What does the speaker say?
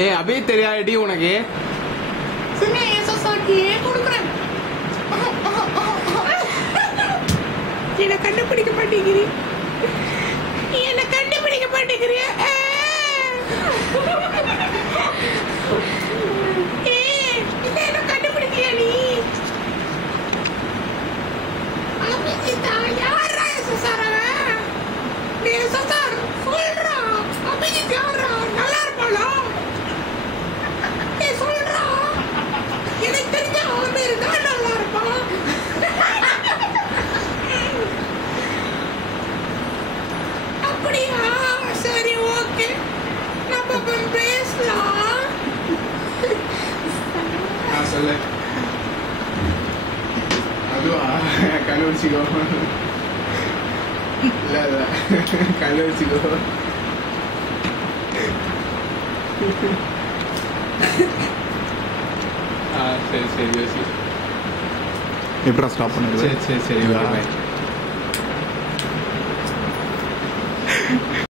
ஏய் அபி தெரியாடி உனக்கு சின்ன எஸ்எஸ்ஆர்டி கொடுக்குறேன். என்ன கண்டுபிடிக்க மாட்டேங்கிறீ, என்ன கண்டுபிடிக்க மாட்டேங்கிறிய. என்ன கண்டுபிடிக்கியா நீ? அபிஜித்தா யாரா எஸ்எஸ்ஆர்? நீ எஸ்எஸ்ஆர் சொல்றா. அபிஜித் யாரா? நல்லா இருப்பாளா? நீ சொல்றா. எனக்கு தெரிஞ்ச அவன் பேரு தான் நல்லா இருப்பான். அப்படியா? சரி ஓகே, நம்ம பேசலாம். சொல்லு. அதுவா கண்டுபிடிச்சிக்கோ. இல்ல இல்ல கண்டுபிடிச்சிக்கோ. சரி சரி யோசி. எப்படா ஸ்டாப் பண்ணுறது? சரி சரி சரி.